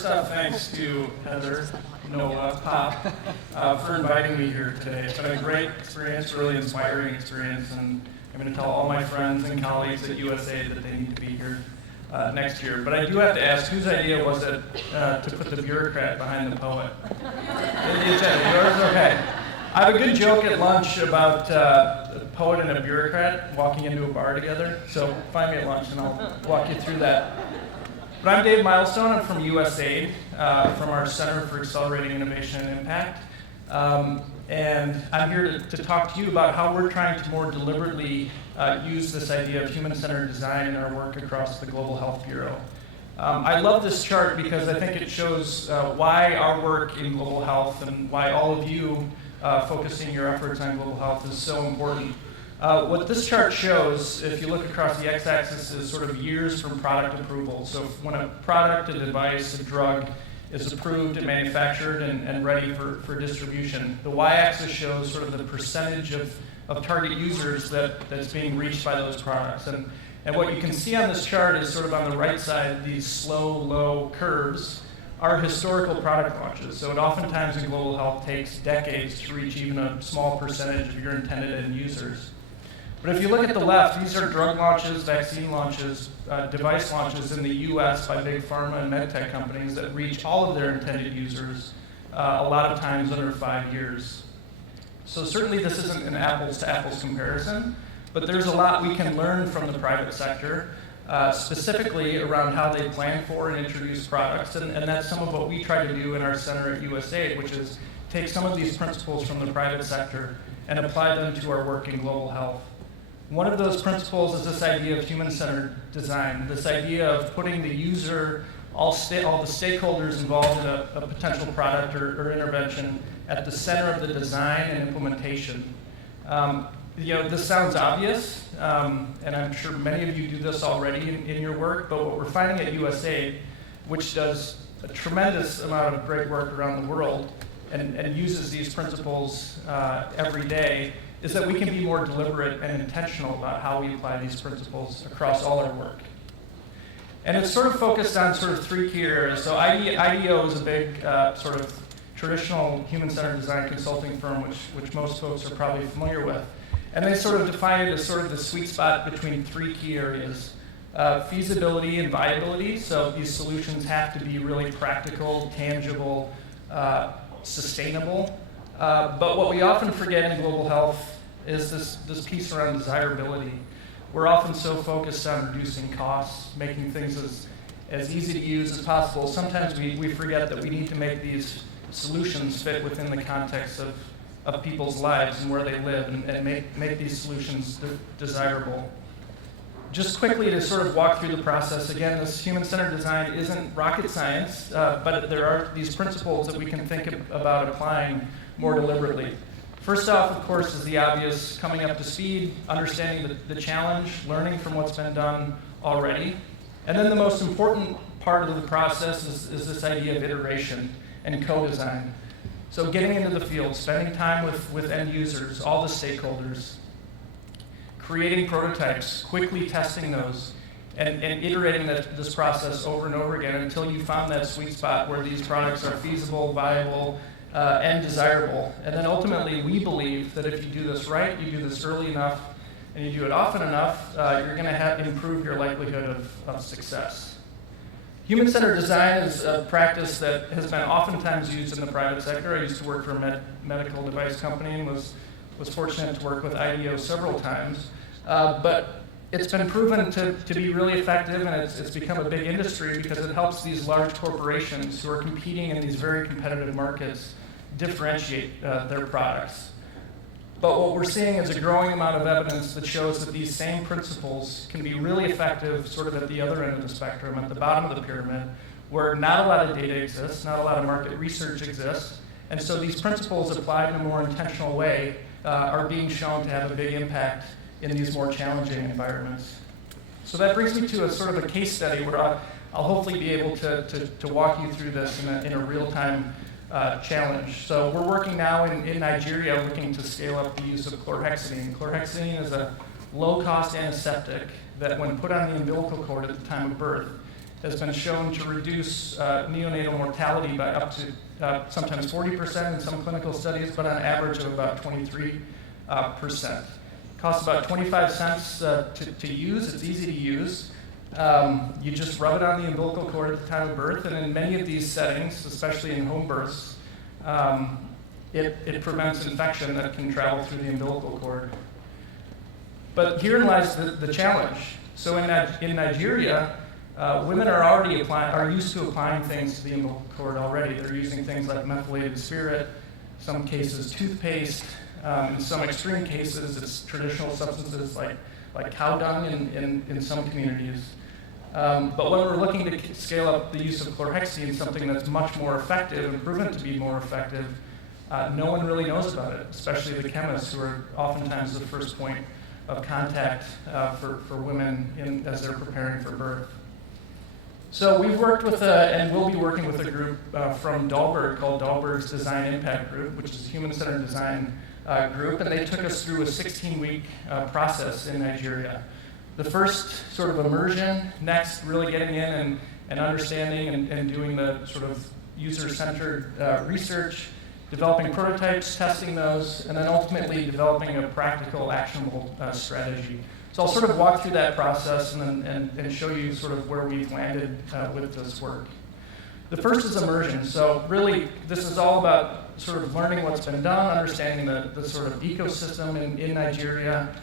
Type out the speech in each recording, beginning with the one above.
first off, thanks to Heather, Noah, Pop, for inviting me here today. It's been a great experience, really inspiring experience, and I'm going to tell all my friends and colleagues at USA that they need to be here next year. But I do have to ask, whose idea was it to put the bureaucrat behind the poet? Yours? Okay. I have a good joke at lunch about a poet and a bureaucrat walking into a bar together, so find me at lunch and I'll walk you through that. But I'm David Milestone. I'm from USAID, from our Center for Accelerating Innovation and Impact. And I'm here to talk to you about how we're trying to more deliberately use this idea of human-centered design in our work across the Global Health Bureau. I love this chart because I think it shows why our work in global health and why all of you focusing your efforts on global health is so important. What this chart shows, if you look across the x-axis, is sort of years from product approval. So when a product, a device, a drug is approved and manufactured and ready for distribution, the y-axis shows sort of the percentage of target users that's being reached by those products. And what you can see on this chart is sort of on the right side, these slow, low curves are historical product launches. So it oftentimes in global health takes decades to reach even a small percentage of your intended end users. But if you look at the left, these are drug launches, vaccine launches, device launches in the US by big pharma and medtech companies that reach all of their intended users, a lot of times under 5 years. So certainly this isn't an apples to apples comparison, but there's a lot we can learn from the private sector, specifically around how they plan for and introduce products. And that's some of what we try to do in our center at USAID, which is take some of these principles from the private sector and apply them to our work in global health. One of those principles is this idea of human-centered design, this idea of putting the user, all the stakeholders involved in a potential product or intervention at the center of the design and implementation. This sounds obvious, and I'm sure many of you do this already in your work, but what we're finding at USAID, which does a tremendous amount of great work around the world and uses these principles every day, is that we can be more deliberate and intentional about how we apply these principles across all our work. And it's sort of focused on sort of 3 key areas. So IDEO is a big sort of traditional human-centered design consulting firm, which most folks are probably familiar with. And they sort of define it as sort of the sweet spot between 3 key areas. Feasibility and viability, so these solutions have to be really practical, tangible, sustainable. But what we often forget in global health is this piece around desirability. We're often so focused on reducing costs, making things as easy to use as possible. Sometimes we forget that we need to make these solutions fit within the context of people's lives and where they live and make these solutions desirable. Just quickly to sort of walk through the process, again, this human-centered design isn't rocket science, but there are these principles that we can think about applying more deliberately. First off, of course, is the obvious: coming up to speed, understanding the challenge, learning from what's been done already. And then the most important part of the process is this idea of iteration and co-design. So getting into the field, spending time with end users, all the stakeholders, creating prototypes, quickly testing those, and iterating this process over and over again until you found that sweet spot where these products are feasible, viable, and desirable. And then ultimately, we believe that if you do this right, you do this early enough, and you do it often enough, you're going to improve your likelihood of success. Human-centered design is a practice that has been oftentimes used in the private sector. I used to work for a medical device company and was fortunate to work with IDEO several times. But it's been proven to be really effective, and it's become a big industry because it helps these large corporations who are competing in these very competitive markets differentiate their products. But what we're seeing is a growing amount of evidence that shows that these same principles can be really effective sort of at the other end of the spectrum, at the bottom of the pyramid, where not a lot of data exists, not a lot of market research exists, and so these principles applied in a more intentional way are being shown to have a big impact in these more challenging environments. So that brings me to a sort of a case study where I'll hopefully be able to walk you through this in a real-time challenge. So we're working now in Nigeria looking to scale up the use of chlorhexidine. Chlorhexidine is a low-cost antiseptic that when put on the umbilical cord at the time of birth has been shown to reduce neonatal mortality by up to sometimes 40% in some clinical studies, but on average of about 23%. Costs about 25 cents to use. It's easy to use. You just rub it on the umbilical cord at the time of birth, and in many of these settings, especially in home births, it prevents infection that can travel through the umbilical cord. But herein lies the challenge. So in Nigeria, women are used to applying things to the umbilical cord already. They're using things like methylated spirit, some cases toothpaste, in some extreme cases it's traditional substances like cow dung in some communities. But when we're looking to scale up the use of chlorhexidine, something that's much more effective and proven to be more effective, no one really knows about it, especially the chemists, who are oftentimes the first point of contact for women as they're preparing for birth. So we've worked with, and we'll be working with a group from Dahlberg called Dahlberg's Design Impact Group, which is a human-centered design group, and they took us through a 16-week process in Nigeria. The first sort of immersion, next really getting in and understanding and doing the sort of user-centered research, developing prototypes, testing those, and then ultimately developing a practical, actionable strategy. So I'll sort of walk through that process and show you sort of where we've landed with this work. The first is immersion. So really, this is all about sort of learning what's been done, understanding the sort of ecosystem in Nigeria,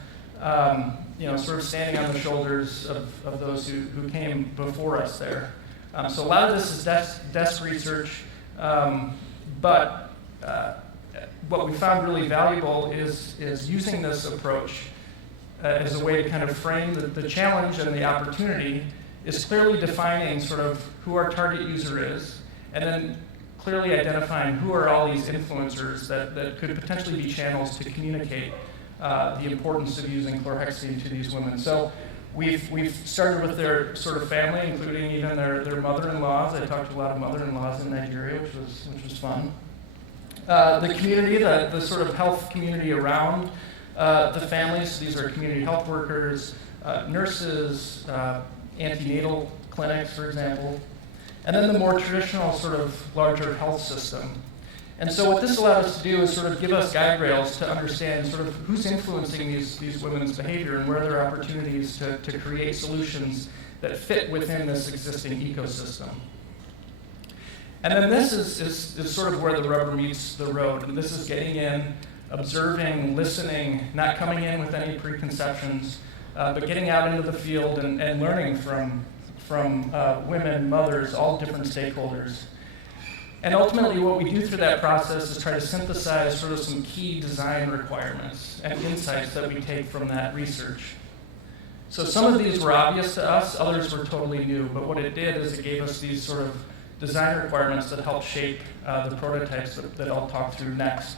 sort of standing on the shoulders of those who came before us there. So a lot of this is desk research, but what we found really valuable is using this approach as a way to kind of frame the challenge and the opportunity, is clearly defining sort of who our target user is, and then clearly identifying who are all these influencers that could potentially be channels to communicate the importance of using chlorhexidine to these women. So we've started with their sort of family, including even their mother-in-laws. I talked to a lot of mother-in-laws in Nigeria, which was fun. The community, the sort of health community around the families. These are community health workers, nurses, antenatal clinics, for example, and then the more traditional sort of larger health system. And so what this allowed us to do is sort of give us guide rails to understand sort of who's influencing these women's behavior and where there are opportunities to create solutions that fit within this existing ecosystem. And then this is sort of where the rubber meets the road. And this is getting in, observing, listening, not coming in with any preconceptions, but getting out into the field and learning from women, mothers, all different stakeholders. And ultimately what we do through that process is try to synthesize sort of some key design requirements and insights that we take from that research. So some of these were obvious to us, others were totally new, but what it did is it gave us these sort of design requirements that help shape the prototypes that I'll talk through next.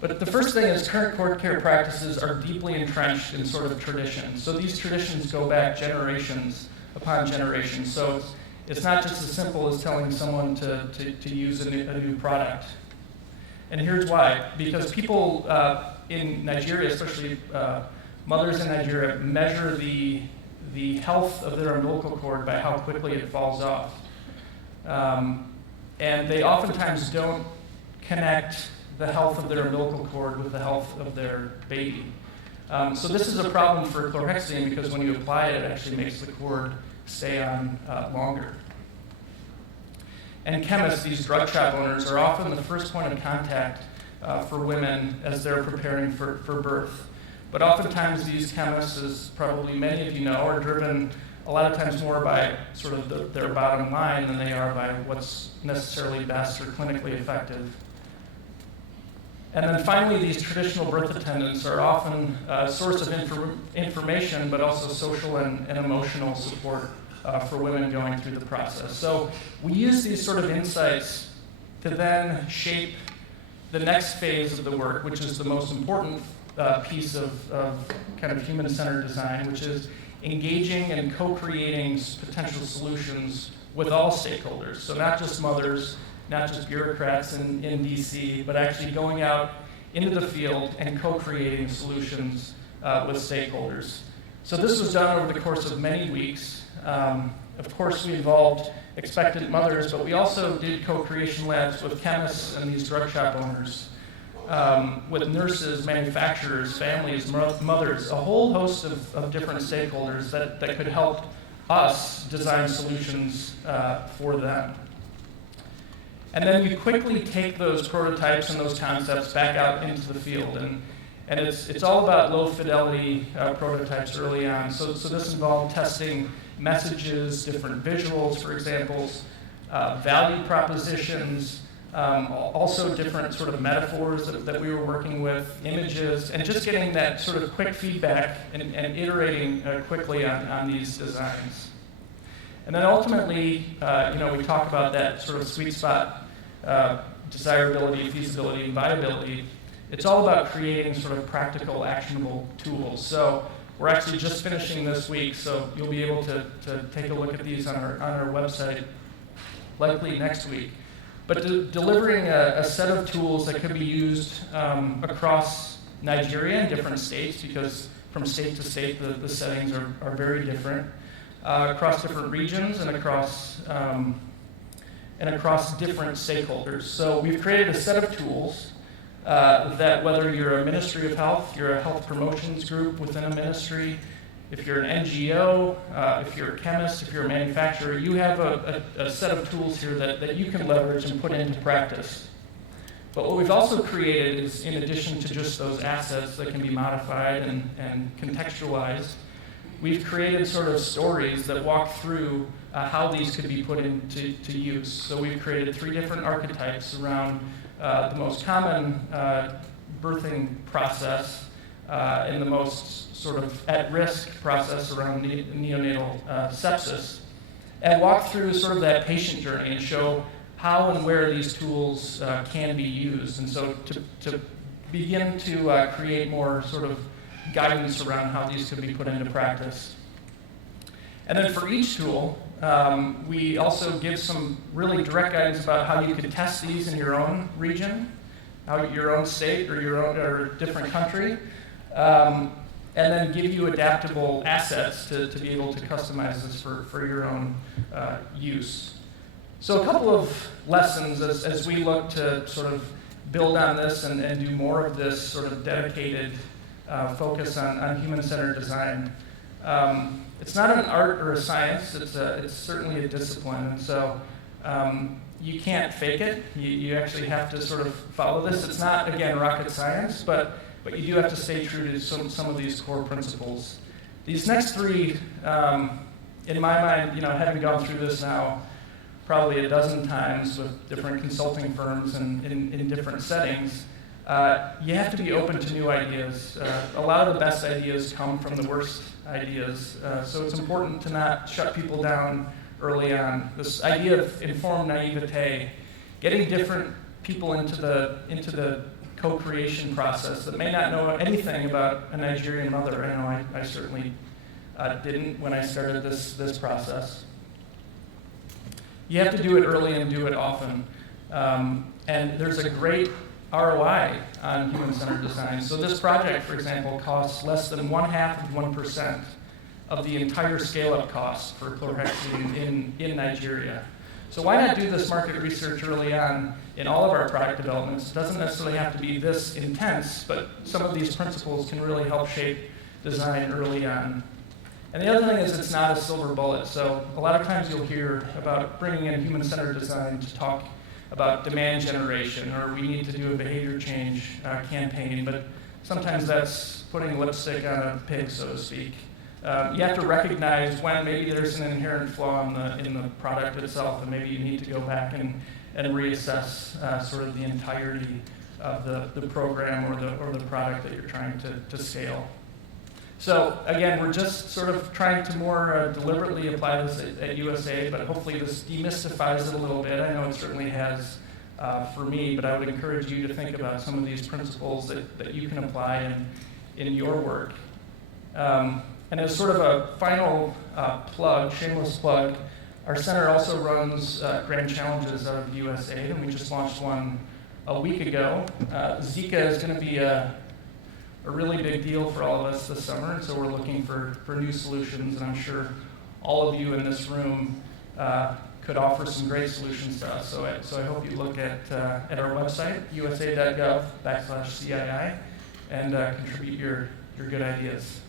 But the first thing is current cord care practices are deeply entrenched in sort of tradition. So these traditions go back generations upon generations. So it's not just as simple as telling someone to use a new product. And here's why. Because people in Nigeria, especially mothers in Nigeria, measure the health of their umbilical cord by how quickly it falls off. And they oftentimes don't connect the health of their umbilical cord with the health of their baby. So this is a problem for chlorhexidine because when you apply it, it actually makes the cord stay on longer. And chemists, these drug shop owners, are often the first point of contact for women as they're preparing for birth. But oftentimes these chemists, as probably many of you know, are driven a lot of times more by sort of their bottom line than they are by what's necessarily best or clinically effective. And then finally, these traditional birth attendants are often a source of information, but also social and emotional support for women going through the process. So we use these sort of insights to then shape the next phase of the work, which is the most important piece of kind of human-centered design, which is engaging and co-creating potential solutions with all stakeholders. So not just mothers, not just bureaucrats in DC, but actually going out into the field and co-creating solutions with stakeholders. So this was done over the course of many weeks. Of course, we involved expectant mothers, but we also did co-creation labs with chemists and these drug shop owners, with nurses, manufacturers, families, mothers, a whole host of different stakeholders that could help us design solutions for them. And then you quickly take those prototypes and those concepts back out into the field. And it's all about low fidelity prototypes early on. So this involved testing messages, different visuals, for examples, value propositions, also different sort of metaphors that we were working with, images, and just getting that sort of quick feedback and iterating quickly on these designs. And then ultimately, we talk about that sort of sweet spot, desirability, feasibility, and viability. It's all about creating sort of practical, actionable tools. So we're actually just finishing this week, so you'll be able to take a look at these on our website, likely next week. But delivering a set of tools that could be used across Nigeria in different states, because from state to state the settings are very different, across different regions and across different stakeholders. So we've created a set of tools that whether you're a Ministry of Health, you're a health promotions group within a ministry, if you're an NGO, if you're a chemist, if you're a manufacturer, you have a set of tools here that you can leverage and put into practice. But what we've also created is, in addition to just those assets that can be modified and contextualized, we've created sort of stories that walk through how these could be put into use. So we've created 3 different archetypes around the most common birthing process and the most sort of at-risk process around neonatal sepsis, and walk through sort of that patient journey and show how and where these tools can be used. And so to begin to create more sort of guidance around how these could be put into practice. And then for each tool, we also give some really direct guidance about how you could test these in your own region, your own state or your own or different country, and then give you adaptable assets to be able to customize this for your own use. So a couple of lessons as we look to sort of build on this and do more of this sort of dedicated focus on human-centered design. It's not an art or a science, it's certainly a discipline. And so you can't fake it. You actually have to sort of follow this. It's not, again, rocket science, but you do have to stay true to some of these core principles. These next 3, in my mind, having gone through this now probably a dozen times with different consulting firms and in different settings, you have to be open to new ideas. A lot of the best ideas come from the worst ideas. So it's important to not shut people down early on. This idea of informed naivete, getting different people into the co-creation process that may not know anything about a Nigerian mother. I know I certainly didn't when I started this process. You have to do it early and do it often. And there's a great ROI on human-centered design. So this project, for example, costs less than 0.5% of the entire scale-up cost for chlorhexidine in Nigeria. So why not do this market research early on in all of our product developments? It doesn't necessarily have to be this intense, but some of these principles can really help shape design early on. And the other thing is it's not a silver bullet. So a lot of times you'll hear about bringing in human-centered design to talk about demand generation, or we need to do a behavior change campaign, but sometimes that's putting lipstick on a pig, so to speak. You have to recognize when maybe there's an inherent flaw in the product itself, and maybe you need to go back and reassess sort of the entirety of the program or the product that you're trying to scale. So again, we're just sort of trying to more deliberately apply this at USA, but hopefully this demystifies it a little bit. I know it certainly has for me, but I would encourage you to think about some of these principles that you can apply in your work. And as sort of a final plug, shameless plug, our center also runs grand challenges out of USAID, and we just launched one a week ago. Zika is going to be a really big deal for all of us this summer, and so we're looking for new solutions, and I'm sure all of you in this room could offer some great solutions to us. So I hope you look at our website, usa.gov/CII, and contribute your good ideas.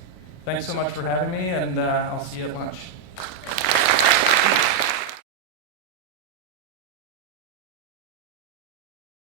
Thanks so much for having me, and I'll see you at lunch.